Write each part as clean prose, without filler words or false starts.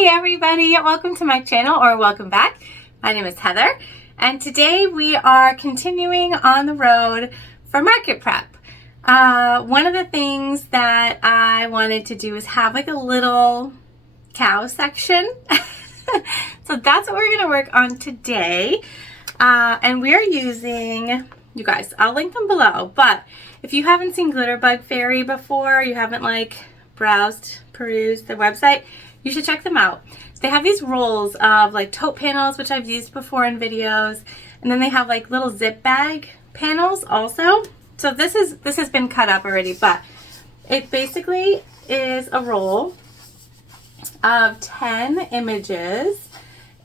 Hey everybody, welcome to my channel, or welcome back. My name is Heather, and today we are continuing on the road for market prep. One of the things that I wanted to do is have like a little cow section. So that's what we're going to work on today. And we are using, you guys, I'll link them below, but if you haven't seen Glitterbug Fairy before, you haven't perused the website, you should check them out. They have these rolls of like tote panels, which I've used before in videos, and then they have like little zip bag panels also. So this has been cut up already, but it basically is a roll of 10 images,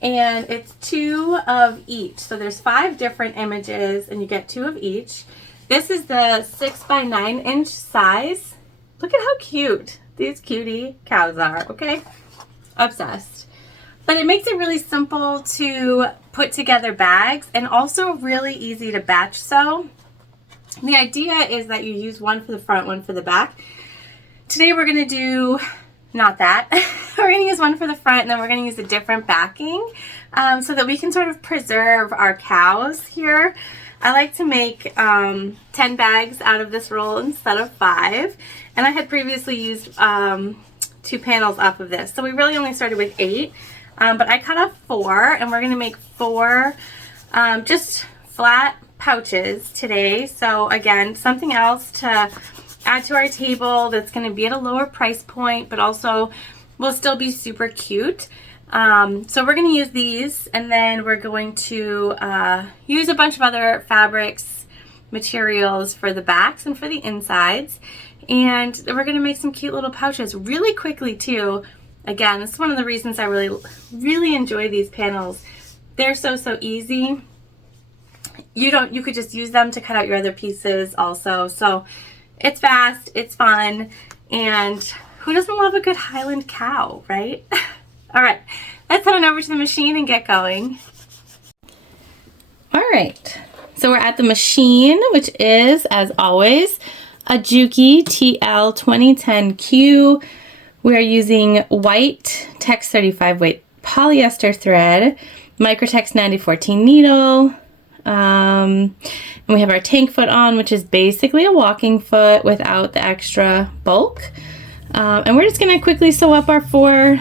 and it's 2 of each. So there's 5 different images, and you get 2 of each. This is the 6 by 9 inch size. Look at how cute these cutie cows are, okay? Obsessed. But it makes it really simple to put together bags and also really easy to batch sew. The idea is that you use one for the front, one for the back. Today we're going to do not that. We're going to use one for the front, and then we're going to use a different backing so that we can sort of preserve our cows here. I like to make 10 bags out of this roll instead of 5. And I had previously used 2 panels off of this. So we really only started with 8. But I cut off 4, and we're going to make 4 just flat pouches today. So again, something else to add to our table that's going to be at a lower price point, but also will still be super cute. So we're going to use these, and then we're going to use a bunch of other fabrics, materials for the backs and for the insides. And we're going to make some cute little pouches really quickly too. Again, this is one of the reasons I really enjoy these panels. They're so easy. You could just use them to cut out your other pieces also. So it's fast, it's fun, and who doesn't love a good Highland cow, right? All right, let's head on over to the machine and get going. All right, so we're at the machine, which is, as always, a Juki TL2010Q. We are using white Tex 35 weight polyester thread, Microtex 9014 needle, and we have our tank foot on, which is basically a walking foot without the extra bulk. And we're just going to quickly sew up our 4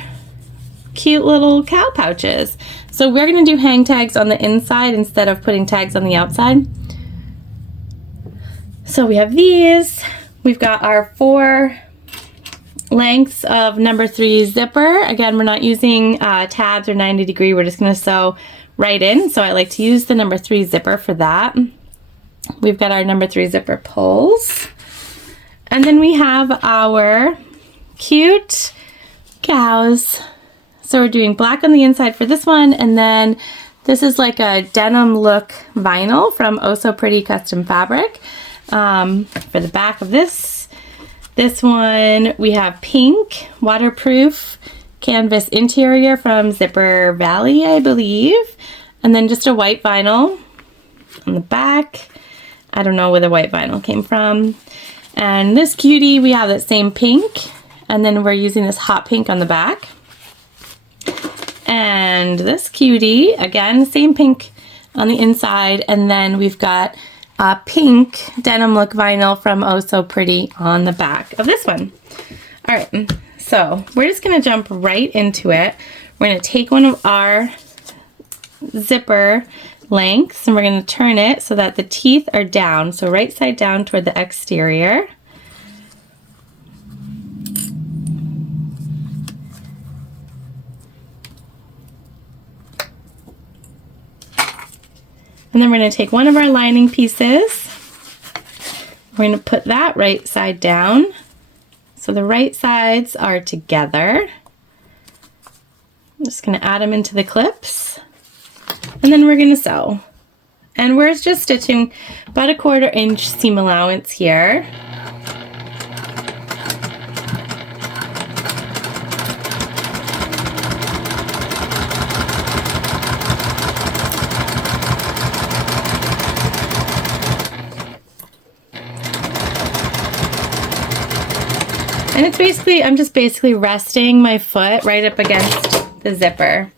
cute little cow pouches. So we're going to do hang tags on the inside instead of putting tags on the outside. So we have these. We've got our 4 lengths of number 3 zipper. Again, we're not using tabs or 90 degree. We're just going to sew right in. So I like to use the number 3 zipper for that. We've got our number 3 zipper pulls. And then we have our cute cows. So we're doing black on the inside for this one, and then this is like a denim look vinyl from Oh So Pretty Custom Fabric. For the back of this one, we have pink waterproof canvas interior from Zipper Valley, I believe, and then just a white vinyl on the back. I don't know where the white vinyl came from. And this cutie, we have that same pink, and then we're using this hot pink on the back. And this cutie, again, same pink on the inside, and then we've got pink denim look vinyl from Oh So Pretty on the back of this one. All right, so we're just going to jump right into it. We're going to take one of our zipper lengths, and we're going to turn it so that the teeth are down, so right side down toward the exterior. And then we're going to take one of our lining pieces. We're going to put that right side down. So the right sides are together. I'm just going to add them into the clips. And then we're going to sew. And we're just stitching about a 1/4 inch seam allowance here. And it's basically, I'm just basically resting my foot right up against the zipper.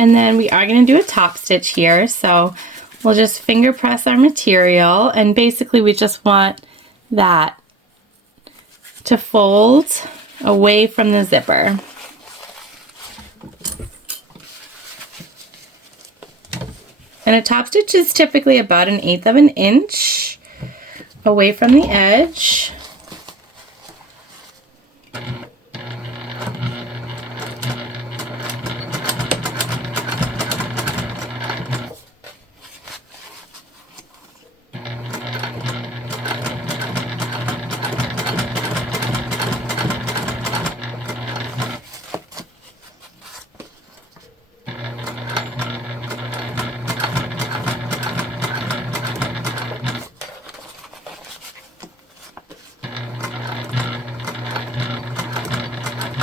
And then we are going to do a top stitch here, so we'll just finger press our material, and basically we just want that to fold away from the zipper. And a top stitch is typically about 1/8 of an inch away from the edge.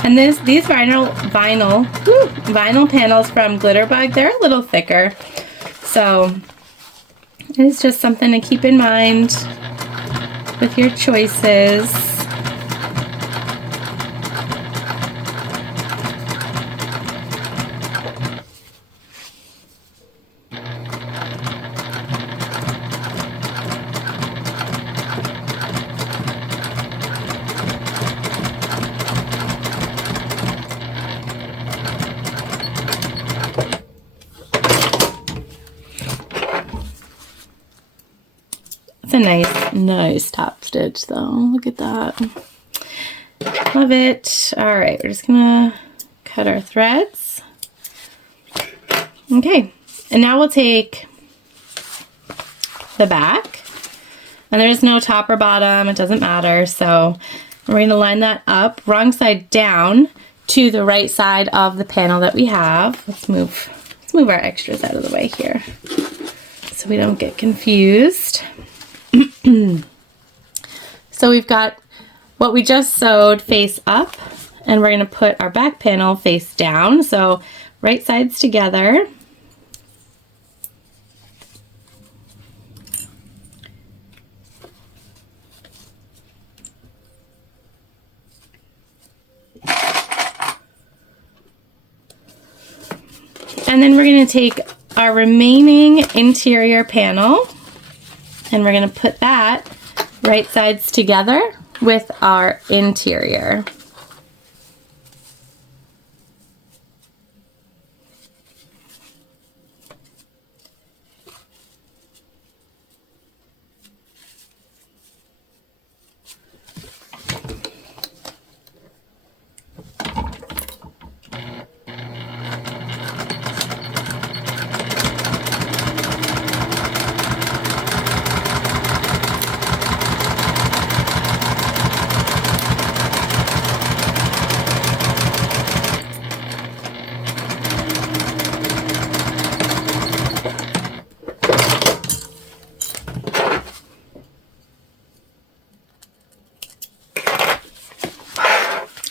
And these vinyl panels from Glitterbug, they're a little thicker, so it's just something to keep in mind with your choices. It's a nice top stitch though. Look at that. Love it. All right, we're just gonna cut our threads. Okay, and now we'll take the back, and there's no top or bottom, it doesn't matter. So we're gonna line that up wrong side down to the right side of the panel that we have. Let's move our extras out of the way here so we don't get confused. So we've got what we just sewed face up, and we're going to put our back panel face down, so right sides together. And then we're going to take our remaining interior panel, and we're going to put that right sides together with our interior.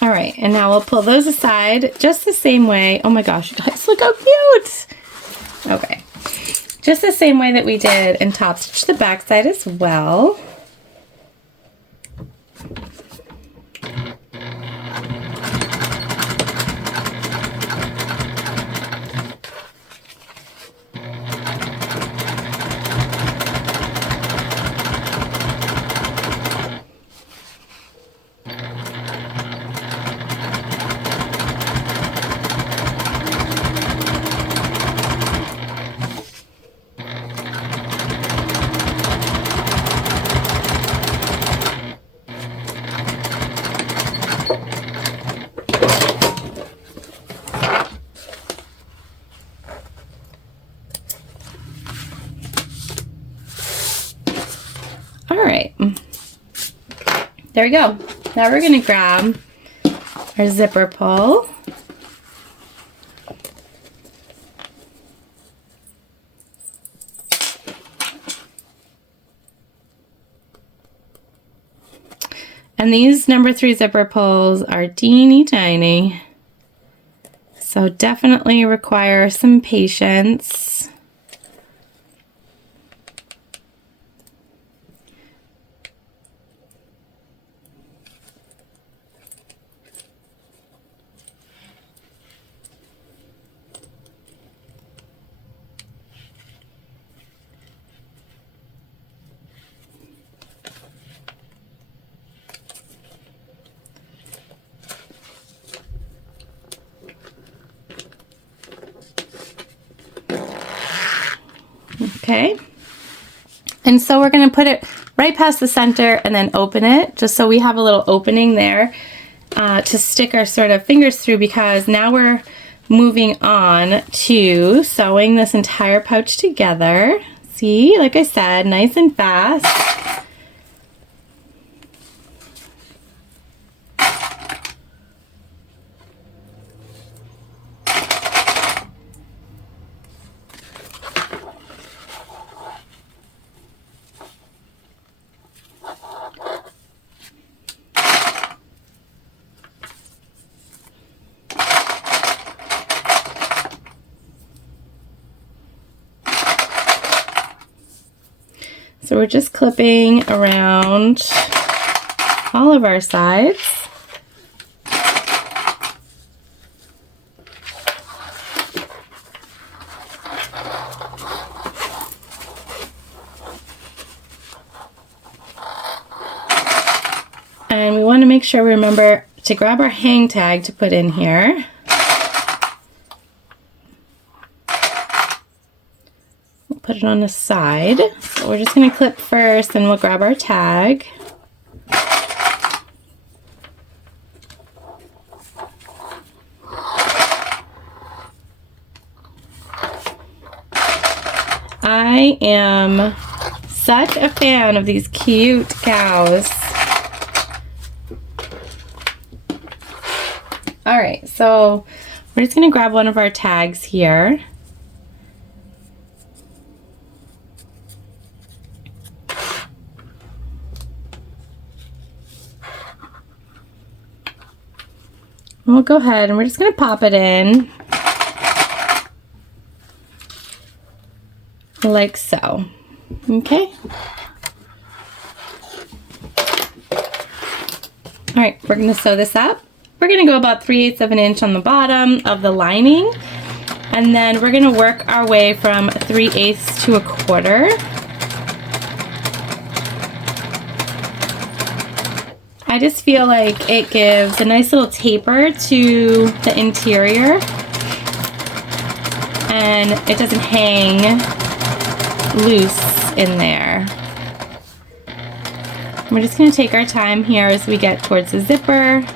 All right, and now we'll pull those aside just the same way. Oh my gosh, you guys, look how cute. Okay, just the same way that we did and top stitch the back side as well. All right, there we go. Now we're gonna grab our zipper pull. And these number 3 zipper pulls are teeny tiny, so definitely require some patience. Okay. And so we're going to put it right past the center and then open it, just so we have a little opening there to stick our sort of fingers through, because now we're moving on to sewing this entire pouch together. See, like I said, nice and fast. So we're just clipping around all of our sides. And we want to make sure we remember to grab our hang tag to put in here. Put it on the side. So we're just going to clip first, and we'll grab our tag. I am such a fan of these cute cows. All right, so we're just going to grab one of our tags here. We'll go ahead and we're just going to pop it in like so. Okay. All right, we're going to sew this up. We're going to go about 3/8 of an inch on the bottom of the lining, and then we're going to work our way from 3/8 to 1/4. I just feel like it gives a nice little taper to the interior, and it doesn't hang loose in there. We're just going to take our time here as we get towards the zipper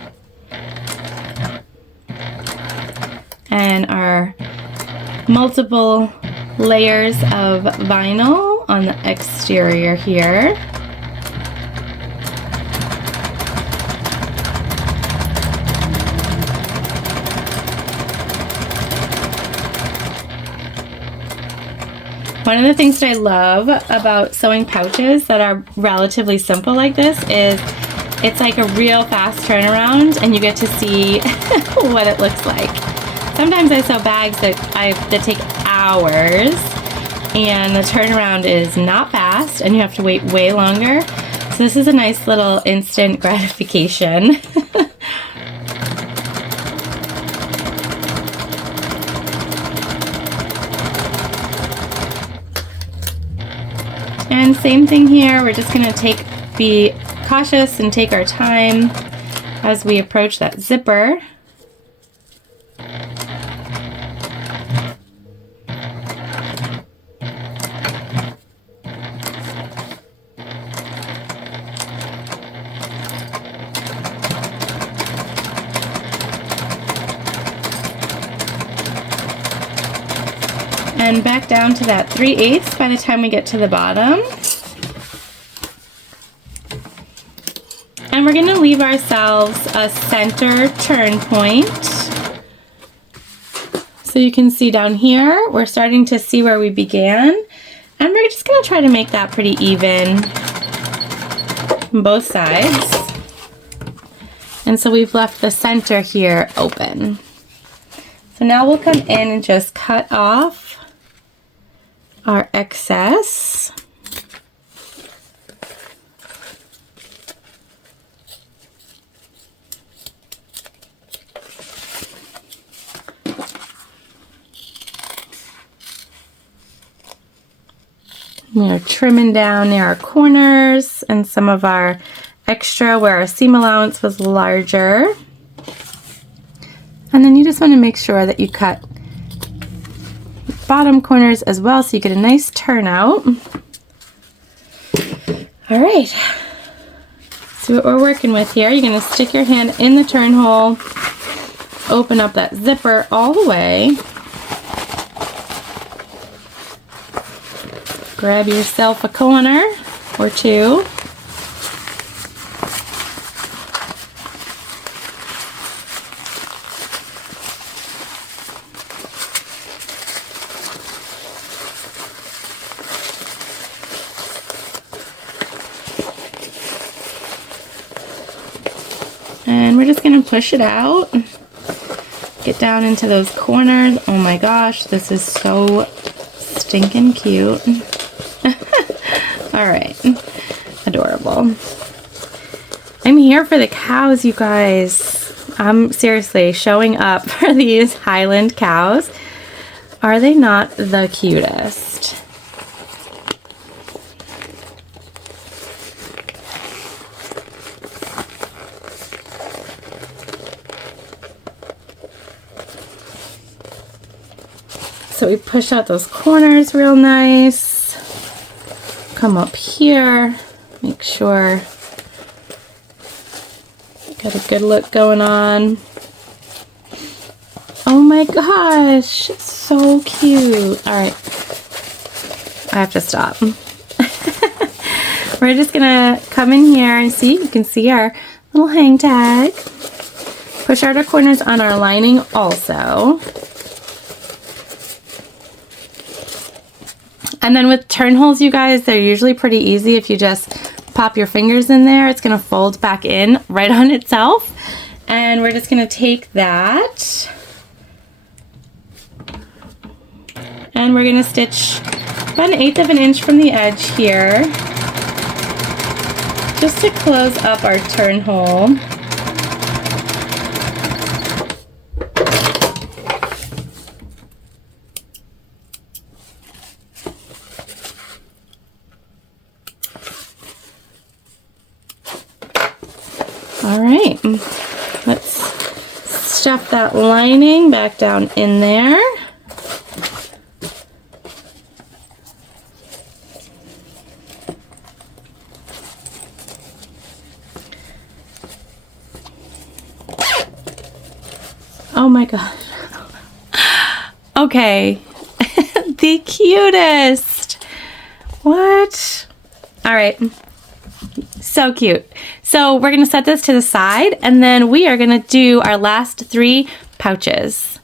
and our multiple layers of vinyl on the exterior here. One of the things that I love about sewing pouches that are relatively simple like this is it's like a real fast turnaround, and you get to see what it looks like. Sometimes I sew bags that take hours, and the turnaround is not fast, and you have to wait way longer. So this is a nice little instant gratification. And same thing here, we're just going to be cautious and take our time as we approach that zipper. And back down to that 3/8 by the time we get to the bottom. And we're going to leave ourselves a center turn point. So you can see down here, we're starting to see where we began. And we're just going to try to make that pretty even on both sides. And so we've left the center here open. So now we'll come in and just cut off our excess. We're trimming down near our corners and some of our extra where our seam allowance was larger. And then you just want to make sure that you cut bottom corners as well, so you get a nice turnout. All right, see what we're working with here. You're gonna stick your hand in the turn hole, open up that zipper all the way, grab yourself a corner or two, and we're just going to push it out, get down into those corners. Oh my gosh, this is so stinking cute. All right, adorable. I'm here for the cows, you guys. I'm seriously showing up for these Highland cows. Are they not the cutest? So we push out those corners real nice. Come up here, make sure got a good look going on. Oh my gosh, so cute. All right, I have to stop. We're just gonna come in here and see, you can see our little hang tag. Push out our corners on our lining also. And then with turn holes, you guys, they're usually pretty easy. If you just pop your fingers in there, it's gonna fold back in right on itself. And we're just gonna take that and we're gonna stitch about 1/8 of an inch from the edge here, just to close up our turn hole. All right, let's stuff that lining back down in there. Oh my gosh. Okay, the cutest. What? All right. So cute. So we're going to set this to the side, and then we are going to do our last 3 pouches.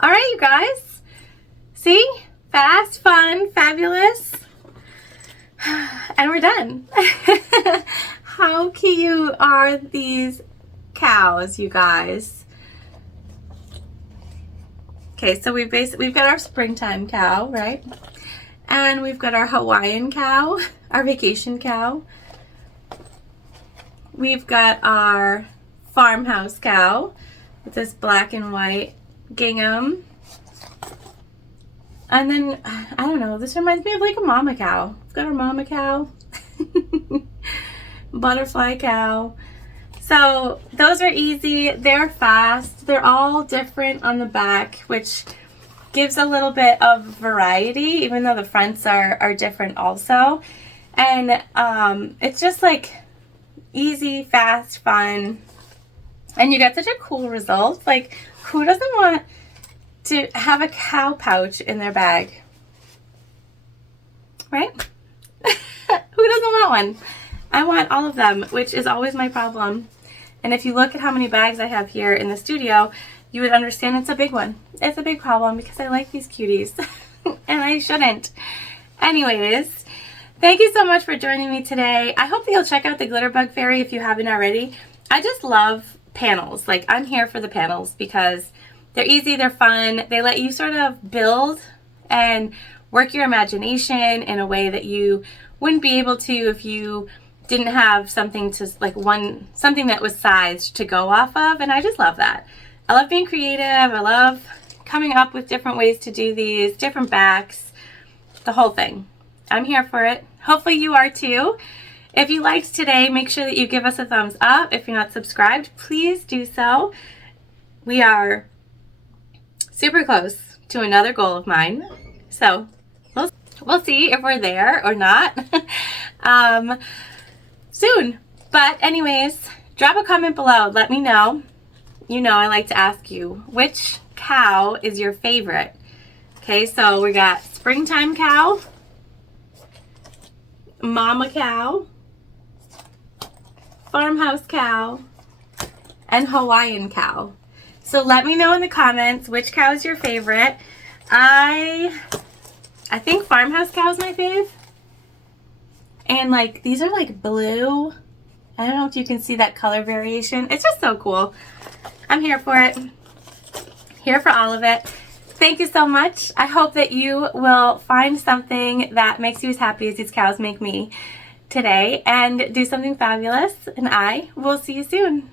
All right, you guys. See? Fast, fun, fabulous. And we're done. How cute are these cows, you guys? Okay, so we've got our springtime cow, right? And we've got our Hawaiian cow, our vacation cow. We've got our farmhouse cow with this black and white gingham. And then, I don't know, this reminds me of like a mama cow. We've got our mama cow. Butterfly cow. So those are easy. They're fast. They're all different on the back, which gives a little bit of variety, even though the fronts are different also. And it's just like easy, fast, fun. And you get such a cool result. Like, who doesn't want to have a cow pouch in their bag? Right? Who doesn't want one? I want all of them, which is always my problem. And if you look at how many bags I have here in the studio, you would understand it's a big one. It's a big problem because I like these cuties and I shouldn't. Anyways, thank you so much for joining me today. I hope that you'll check out the Glitter Bug Fairy if you haven't already. I just love panels. Like, I'm here for the panels because they're easy, they're fun. They let you sort of build and work your imagination in a way that you wouldn't be able to if you didn't have something to, like, something that was sized to go off of. And I just love that. I love being creative. I love coming up with different ways to do these, different backs, the whole thing. I'm here for it. Hopefully you are too. If you liked today, make sure that you give us a thumbs up. If you're not subscribed, please do so. We are super close to another goal of mine. So we'll see if we're there or not soon. But anyways, drop a comment below. Let me know. You know I like to ask you, which cow is your favorite? Okay, so we got springtime cow, mama cow, farmhouse cow, and Hawaiian cow. So let me know in the comments which cow is your favorite. I think farmhouse cow is my fave. And like, these are like blue. I don't know if you can see that color variation. It's just so cool. I'm here for it. Here for all of it. Thank you so much. I hope that you will find something that makes you as happy as these cows make me today and do something fabulous. And I will see you soon.